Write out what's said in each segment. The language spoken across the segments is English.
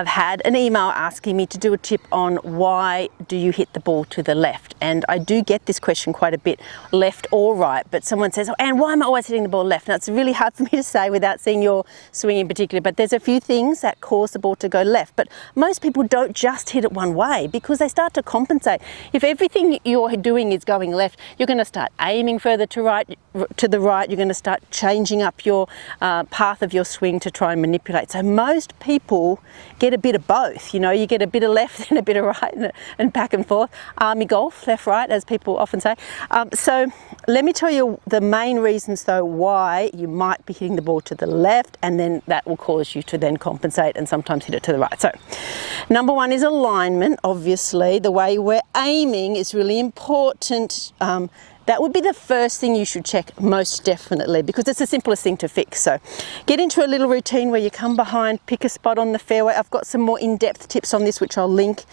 I've had an email asking me to do a tip on why do you hit the ball to the left, and I do get this question quite a bit, left or right, but someone says, oh, and why am I always hitting the ball left? Now it's really hard for me to say without seeing your swing in particular, but there's a few things that cause the ball to go left, but most people don't just hit it one way because they start to compensate. If everything you're doing is going left, you're going to start aiming further to the right, you're going to start changing up your path of your swing to try and manipulate. So most people get a bit of both, you know, you get a bit of left and a bit of right and back and forth. Army golf, left, right, as people often say. So let me tell you the main reasons though why you might be hitting the ball to the left, and then that will cause you to then compensate and sometimes hit it to the right. So number one is alignment. Obviously, the way we're aiming is really important. That would be the first thing you should check, most definitely, because it's the simplest thing to fix. So get into a little routine where you come behind, pick a spot on the fairway. I've got some more in-depth tips on this, which I'll link.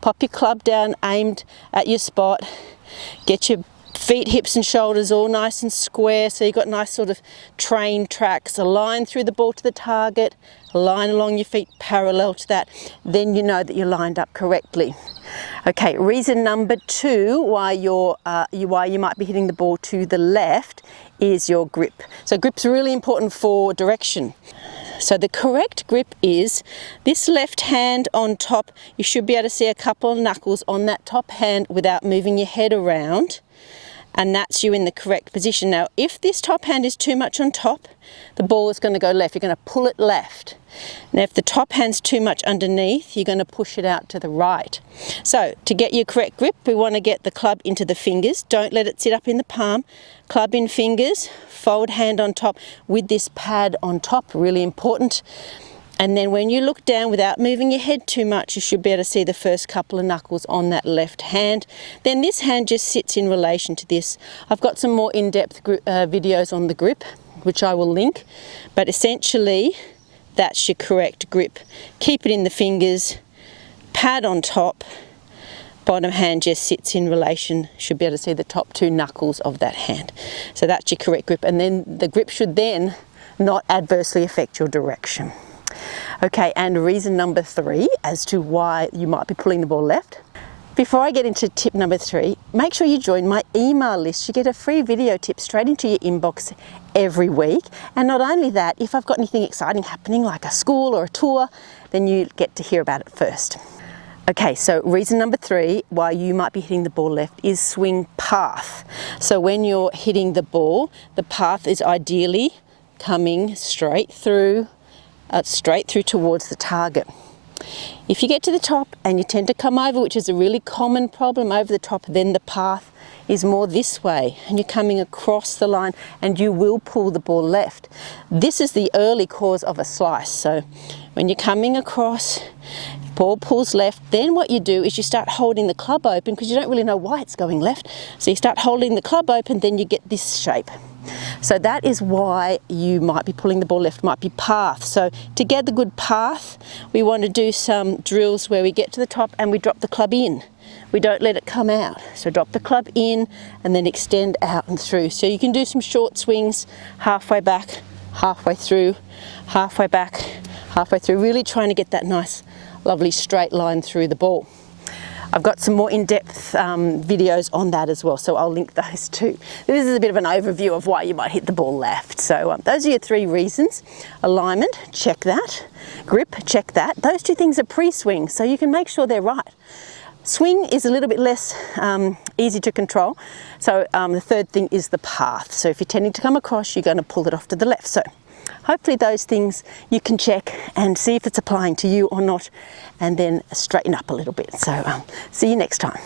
Pop your club down, aimed at your spot. Get your feet, hips and shoulders all nice and square, so you've got nice sort of train tracks. A line through the ball to the target, a line along your feet parallel to that. Then you know that you're lined up correctly. Okay, reason number two why you might be hitting the ball to the left is your grip. So grip's really important for direction. So the correct grip is this left hand on top. You should be able to see a couple of knuckles on that top hand without moving your head around. And that's you in the correct position. Now, if this top hand is too much on top, the ball is going to go left. You're going to pull it left. Now, if the top hand's too much underneath, you're going to push it out to the right. So, to get your correct grip, we want to get the club into the fingers. Don't let it sit up in the palm. Club in fingers, forward hand on top with this pad on top, really important. And then when you look down without moving your head too much, you should be able to see the first couple of knuckles on that left hand. Then this hand just sits in relation to this. I've got some more in-depth videos on the grip, which I will link. But essentially, that's your correct grip. Keep it in the fingers, pad on top, bottom hand just sits in relation. Should be able to see the top two knuckles of that hand. So that's your correct grip. And then the grip should then not adversely affect your direction. Okay, and reason number three as to why you might be pulling the ball left. Before I get into tip number three, make sure you join my email list. You get a free video tip straight into your inbox every week. And not only that, if I've got anything exciting happening like a school or a tour, then you get to hear about it first. Okay, so reason number three why you might be hitting the ball left is swing path. So when you're hitting the ball, the path is ideally coming straight through towards the target. If you get to the top and you tend to come over, which is a really common problem over the top, then the path is more this way and you're coming across the line and you will pull the ball left. This is the early cause of a slice. So when you're coming across, ball pulls left, then what you do is you start holding the club open because you don't really know why it's going left. So you start holding the club open, then you get this shape. So that is why you might be pulling the ball left, might be path. So to get the good path, we want to do some drills where we get to the top and we drop the club in. We don't let it come out. So drop the club in and then extend out and through. So you can do some short swings, halfway back, halfway through, halfway back, halfway through, really trying to get that nice, lovely straight line through the ball. I've got some more in-depth videos on that as well, so I'll link those too. This is a bit of an overview of why you might hit the ball left. So those are your three reasons. Alignment, check that. Grip, check that. Those two things are pre-swing, so you can make sure they're right. Swing is a little bit less easy to control. So the third thing is the path. So if you're tending to come across, you're going to pull it off to the left. So hopefully those things you can check and see if it's applying to you or not, and then straighten up a little bit. So see you next time.